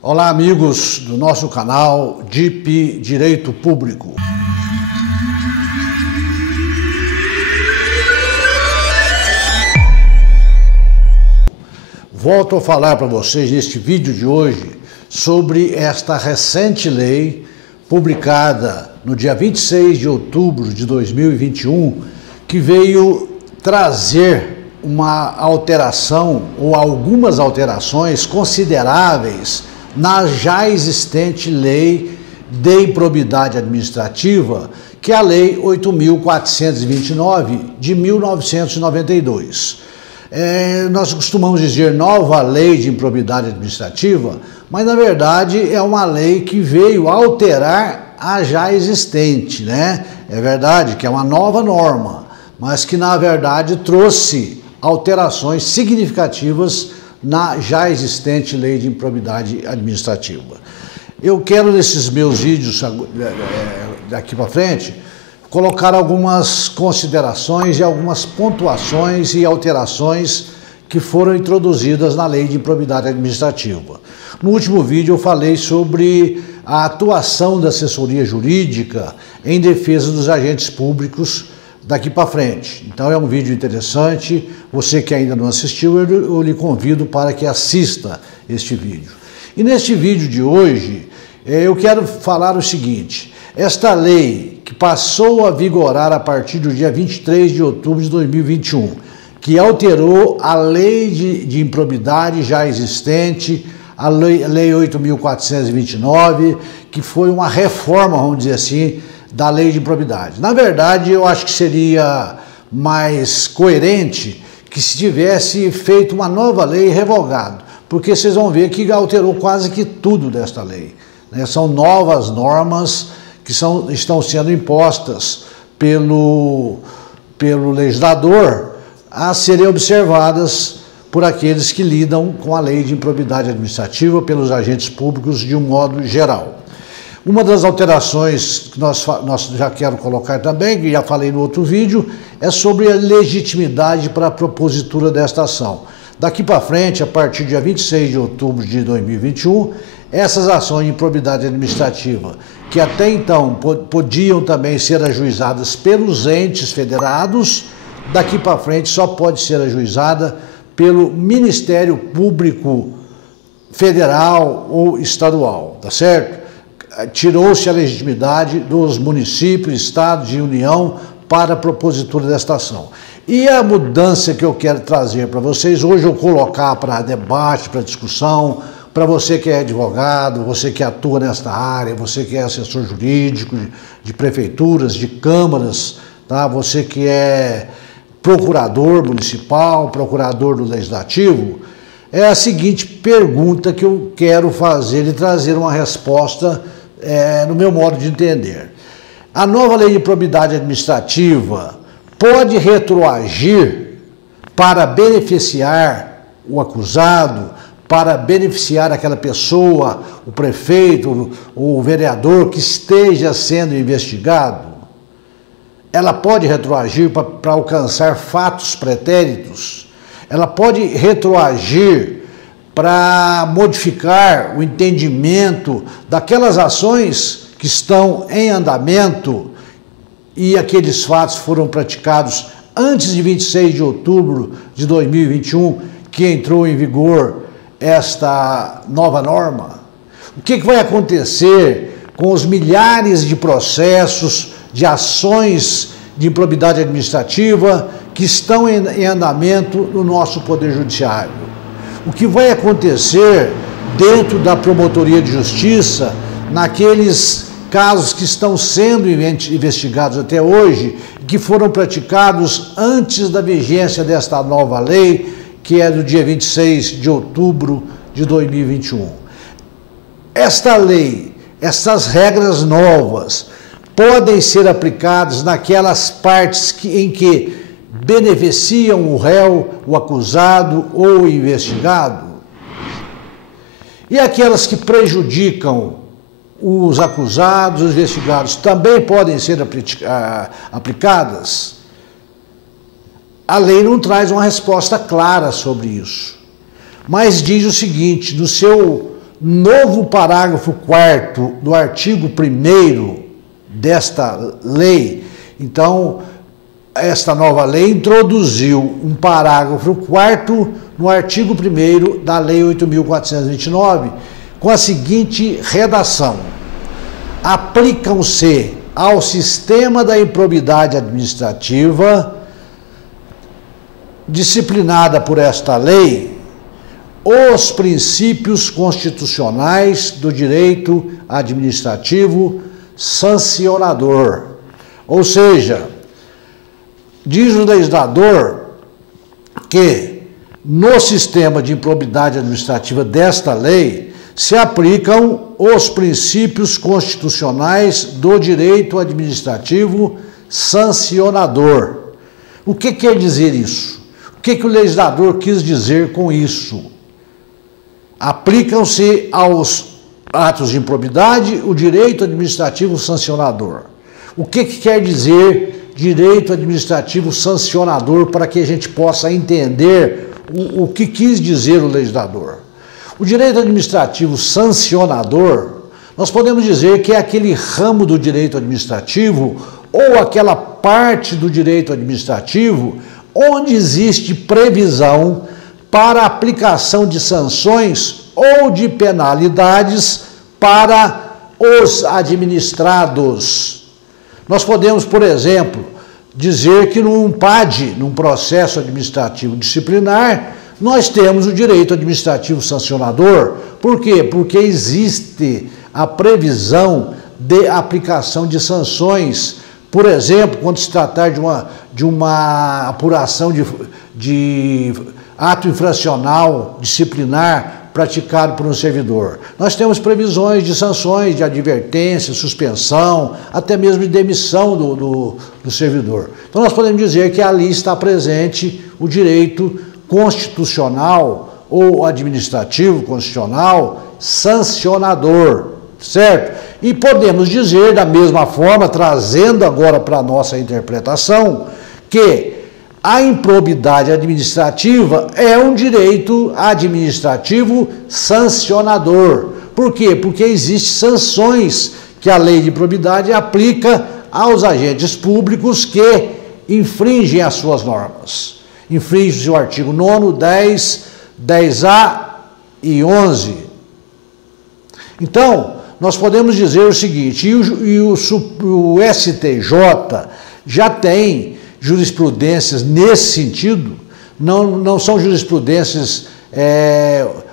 Olá, amigos do nosso canal DIP Direito Público. Volto a falar para vocês neste vídeo de hoje sobre esta recente lei publicada no dia 26 de outubro de 2021, que veio trazer uma alteração ou algumas alterações consideráveis na já existente lei de improbidade administrativa, que é a Lei 8.429 de 1992. Nós costumamos dizer nova lei de improbidade administrativa, mas na verdade é uma lei que veio alterar a já existente, né? É verdade que é uma nova norma, mas que na verdade trouxe alterações significativas na já existente lei de improbidade administrativa. Eu quero nesses meus vídeos daqui para frente colocar algumas considerações e algumas pontuações e alterações que foram introduzidas na lei de improbidade administrativa. No último vídeo eu falei sobre a atuação da assessoria jurídica em defesa dos agentes públicos daqui para frente. Então é um vídeo interessante. Você que ainda não assistiu, eu lhe convido para que assista este vídeo. E neste vídeo de hoje eu quero falar o seguinte: esta lei que passou a vigorar a partir do dia 23 de outubro de 2021, que alterou a lei de improbidade já existente, a lei 8.429, que foi uma reforma, vamos dizer assim, da lei de improbidade. Na verdade, eu acho que seria mais coerente que se tivesse feito uma nova lei revogado, porque vocês vão ver que alterou quase que tudo desta lei, né? São novas normas que estão sendo impostas pelo legislador a serem observadas por aqueles que lidam com a lei de improbidade administrativa, pelos agentes públicos de um modo geral. Uma das alterações que nós já quero colocar também, que já falei no outro vídeo, é sobre a legitimidade para a propositura desta ação. Daqui para frente, a partir do dia 26 de outubro de 2021, essas ações de improbidade administrativa, que até então podiam também ser ajuizadas pelos entes federados, daqui para frente só pode ser ajuizada pelo Ministério Público Federal ou estadual, tá certo? Tirou-se a legitimidade dos municípios, estados e União para a propositura desta ação. E a mudança que eu quero trazer para vocês, hoje eu colocar para debate, para discussão, para você que é advogado, você que atua nesta área, você que é assessor jurídico de prefeituras, de câmaras, tá? Você que é procurador municipal, procurador do legislativo, é a seguinte pergunta que eu quero fazer e trazer uma resposta no meu modo de entender. A nova lei de improbidade administrativa pode retroagir para beneficiar o acusado, para beneficiar aquela pessoa, o prefeito, o vereador que esteja sendo investigado? Ela pode retroagir para alcançar fatos pretéritos? Ela pode retroagir para modificar o entendimento daquelas ações que estão em andamento e aqueles fatos foram praticados antes de 26 de outubro de 2021, que entrou em vigor esta nova norma? O que vai acontecer com os milhares de processos, de ações de improbidade administrativa que estão em andamento no nosso Poder Judiciário? O que vai acontecer dentro da Promotoria de Justiça, naqueles casos que estão sendo investigados até hoje, que foram praticados antes da vigência desta nova lei, que é do dia 26 de outubro de 2021. Esta lei, essas regras novas, podem ser aplicadas naquelas partes em que beneficiam o réu, o acusado ou o investigado? E aquelas que prejudicam os acusados, os investigados, também podem ser aplicadas? A lei não traz uma resposta clara sobre isso, mas diz o seguinte, novo parágrafo 4º do artigo 1º desta lei. Então, esta nova lei introduziu um parágrafo 4º no artigo 1º da Lei 8.429, com a seguinte redação: aplicam-se ao sistema da improbidade administrativa disciplinada por esta lei os princípios constitucionais do direito administrativo sancionador. Ou seja, diz o legislador que no sistema de improbidade administrativa desta lei se aplicam os princípios constitucionais do direito administrativo sancionador. O que quer dizer isso? O que o legislador quis dizer com isso? Aplicam-se aos atos de improbidade o direito administrativo sancionador. O que quer dizer direito administrativo sancionador, para que a gente possa entender o que quis dizer o legislador? O direito administrativo sancionador, nós podemos dizer que é aquele ramo do direito administrativo ou aquela parte do direito administrativo onde existe previsão para aplicação de sanções ou de penalidades para os administrados. Nós podemos, por exemplo, dizer que num PAD, num processo administrativo disciplinar, nós temos o direito administrativo sancionador. Por quê? Porque existe a previsão de aplicação de sanções. Por exemplo, quando se tratar de uma apuração de ato infracional disciplinar praticado por um servidor. Nós temos previsões de sanções, de advertência, suspensão, até mesmo de demissão do servidor. Então nós podemos dizer que ali está presente o direito constitucional ou administrativo constitucional sancionador, certo? E podemos dizer da mesma forma, trazendo agora para a nossa interpretação, que a improbidade administrativa é um direito administrativo sancionador. Por quê? Porque existem sanções que a lei de improbidade aplica aos agentes públicos que infringem as suas normas. Infringe o artigo 9º, 10, 10A e 11. Então, nós podemos dizer o seguinte, o STJ já tem jurisprudências nesse sentido, não são jurisprudências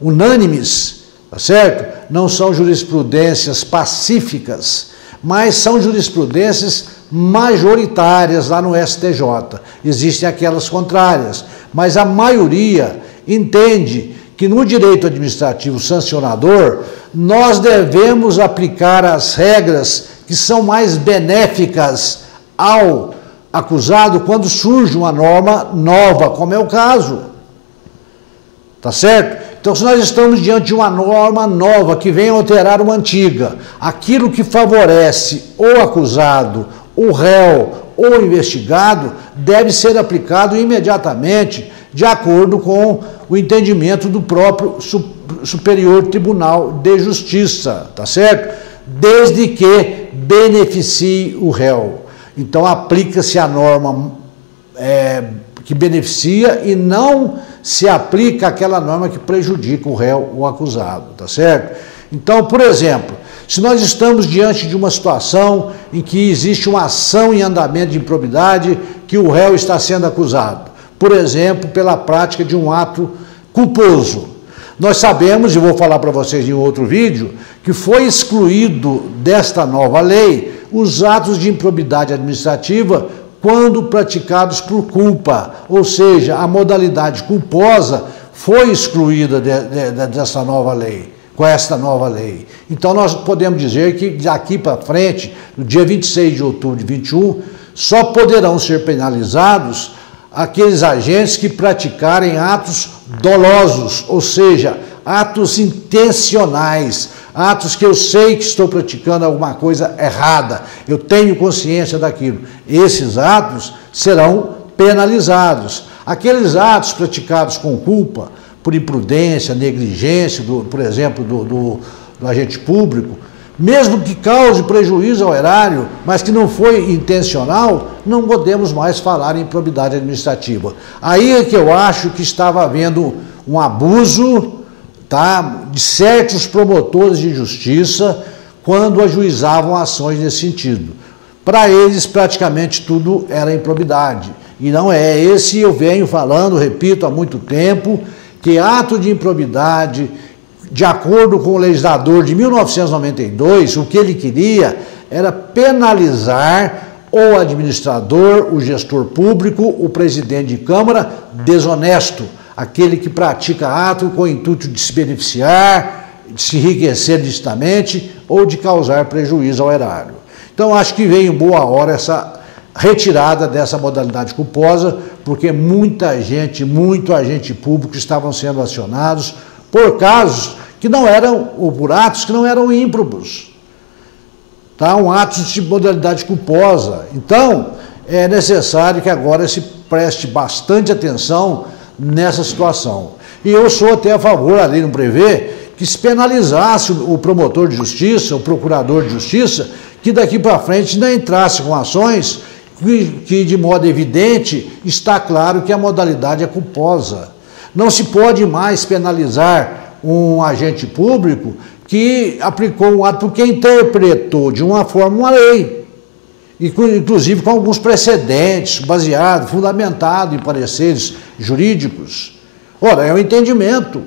unânimes, tá certo? Não são jurisprudências pacíficas, mas são jurisprudências majoritárias lá no STJ. Existem aquelas contrárias, mas a maioria entende que no direito administrativo sancionador nós devemos aplicar as regras que são mais benéficas ao acusado quando surge uma norma nova, como é o caso. Tá certo? Então, se nós estamos diante de uma norma nova que vem alterar uma antiga, aquilo que favorece o acusado, o réu ou o investigado deve ser aplicado imediatamente de acordo com o entendimento do próprio Superior Tribunal de Justiça, tá certo? Desde que beneficie o réu. Então, aplica-se a norma que beneficia e não se aplica aquela norma que prejudica o réu ou o acusado, tá certo? Então, por exemplo, se nós estamos diante de uma situação em que existe uma ação em andamento de improbidade que o réu está sendo acusado, por exemplo, pela prática de um ato culposo, nós sabemos, e vou falar para vocês em outro vídeo, que foi excluído desta nova lei os atos de improbidade administrativa quando praticados por culpa, ou seja, a modalidade culposa foi excluída dessa nova lei, com esta nova lei. Então nós podemos dizer que daqui para frente, no dia 26 de outubro de 21, só poderão ser penalizados aqueles agentes que praticarem atos dolosos, ou seja, atos intencionais, atos que eu sei que estou praticando alguma coisa errada, eu tenho consciência daquilo. Esses atos serão penalizados. Aqueles atos praticados com culpa, por imprudência, negligência, por exemplo, do agente público, mesmo que cause prejuízo ao erário, mas que não foi intencional, não podemos mais falar em improbidade administrativa. Aí é que eu acho que estava havendo um abuso, tá, de certos promotores de justiça quando ajuizavam ações nesse sentido. Para eles, praticamente tudo era improbidade. E não é. Esse eu venho falando, repito, há muito tempo, que ato de improbidade, de acordo com o legislador de 1992, o que ele queria era penalizar o administrador, o gestor público, o presidente de Câmara desonesto, aquele que pratica ato com o intuito de se beneficiar, de se enriquecer licitamente ou de causar prejuízo ao erário. Então, acho que veio em boa hora essa retirada dessa modalidade culposa, porque muita gente, muito agente público estavam sendo acionados por casos que não eram, ou por atos que não eram ímprobos, tá? Um ato de modalidade culposa. Então, é necessário que agora se preste bastante atenção nessa situação. E eu sou até a favor, a lei não prevê, que se penalizasse o promotor de justiça, o procurador de justiça, que daqui para frente não entrasse com ações que de modo evidente está claro que a modalidade é culposa. Não se pode mais penalizar um agente público que aplicou um ato porque interpretou de uma forma uma lei, inclusive com alguns precedentes, baseado, fundamentado em pareceres jurídicos. Ora, é um entendimento.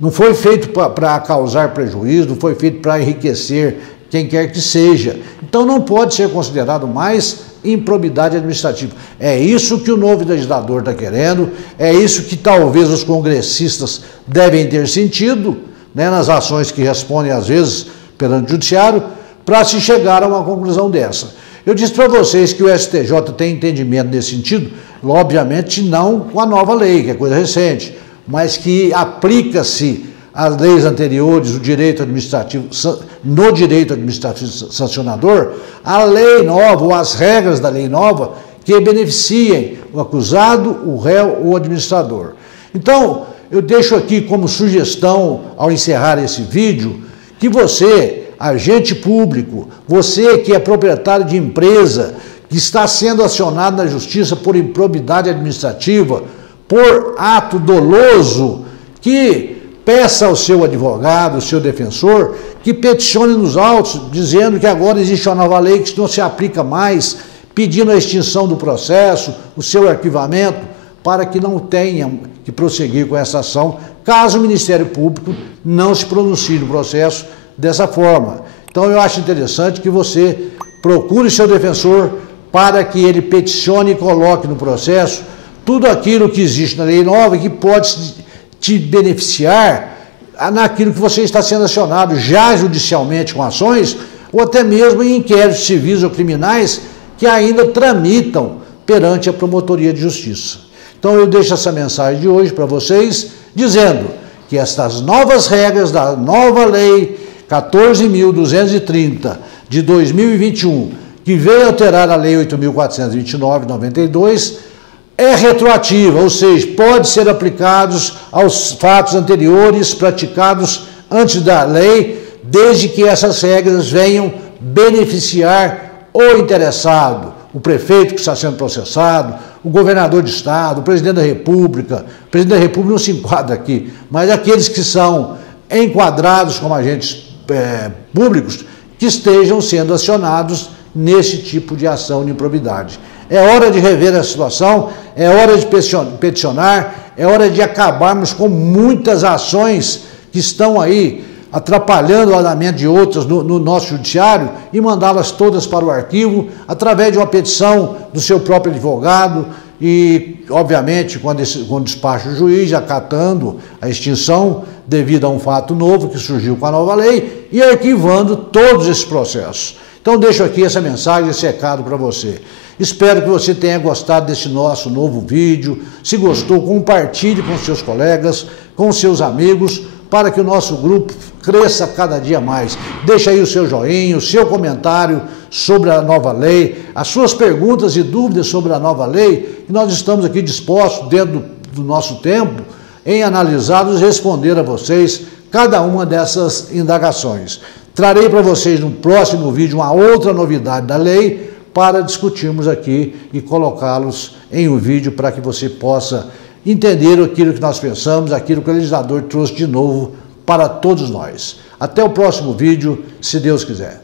Não foi feito para causar prejuízo, não foi feito para enriquecer quem quer que seja. Então não pode ser considerado mais improbidade administrativa. É isso que o novo legislador está querendo, é isso que talvez os congressistas devem ter sentido, né, nas ações que respondem às vezes perante o judiciário, para se chegar a uma conclusão dessa. Eu disse para vocês que o STJ tem entendimento nesse sentido, obviamente não com a nova lei, que é coisa recente, mas que aplica-se às leis anteriores, o direito administrativo, no direito administrativo sancionador, a lei nova, ou as regras da lei nova, que beneficiem o acusado, o réu ou o administrador. Então, eu deixo aqui como sugestão, ao encerrar esse vídeo, que você, agente público, você que é proprietário de empresa, que está sendo acionado na justiça por improbidade administrativa, por ato doloso, que peça ao seu advogado, ao seu defensor, que peticione nos autos, dizendo que agora existe uma nova lei que não se aplica mais, pedindo a extinção do processo, o seu arquivamento, para que não tenham que prosseguir com essa ação, caso o Ministério Público não se pronuncie no processo dessa forma. Então eu acho interessante que você procure seu defensor para que ele peticione e coloque no processo tudo aquilo que existe na lei nova e que pode te beneficiar naquilo que você está sendo acionado já judicialmente com ações ou até mesmo em inquéritos civis ou criminais que ainda tramitam perante a Promotoria de Justiça. Então eu deixo essa mensagem de hoje para vocês, dizendo que estas novas regras da nova lei 14.230 de 2021, que veio alterar a lei 8.429 de 92, é retroativa, ou seja, pode ser aplicados aos fatos anteriores praticados antes da lei, desde que essas regras venham beneficiar o interessado, o prefeito que está sendo processado, o governador de estado, o presidente da República. O presidente da República não se enquadra aqui, mas aqueles que são enquadrados como agentes públicos que estejam sendo acionados nesse tipo de ação de improbidade. É hora de rever a situação, é hora de peticionar, é hora de acabarmos com muitas ações que estão aí atrapalhando o andamento de outras no nosso judiciário e mandá-las todas para o arquivo através de uma petição do seu próprio advogado e, obviamente, com despacho do juiz, acatando a extinção devido a um fato novo que surgiu com a nova lei e arquivando todos esses processos. Então, deixo aqui essa mensagem, esse recado para você. Espero que você tenha gostado desse nosso novo vídeo. Se gostou, compartilhe com seus colegas, com seus amigos, para que o nosso grupo cresça cada dia mais. Deixe aí o seu joinha, o seu comentário sobre a nova lei, as suas perguntas e dúvidas sobre a nova lei, e nós estamos aqui dispostos, dentro do nosso tempo, em analisá-los e responder a vocês cada uma dessas indagações. Trarei para vocês no próximo vídeo uma outra novidade da lei para discutirmos aqui e colocá-los em um vídeo para que você possa entender aquilo que nós pensamos, aquilo que o legislador trouxe de novo para todos nós. Até o próximo vídeo, se Deus quiser.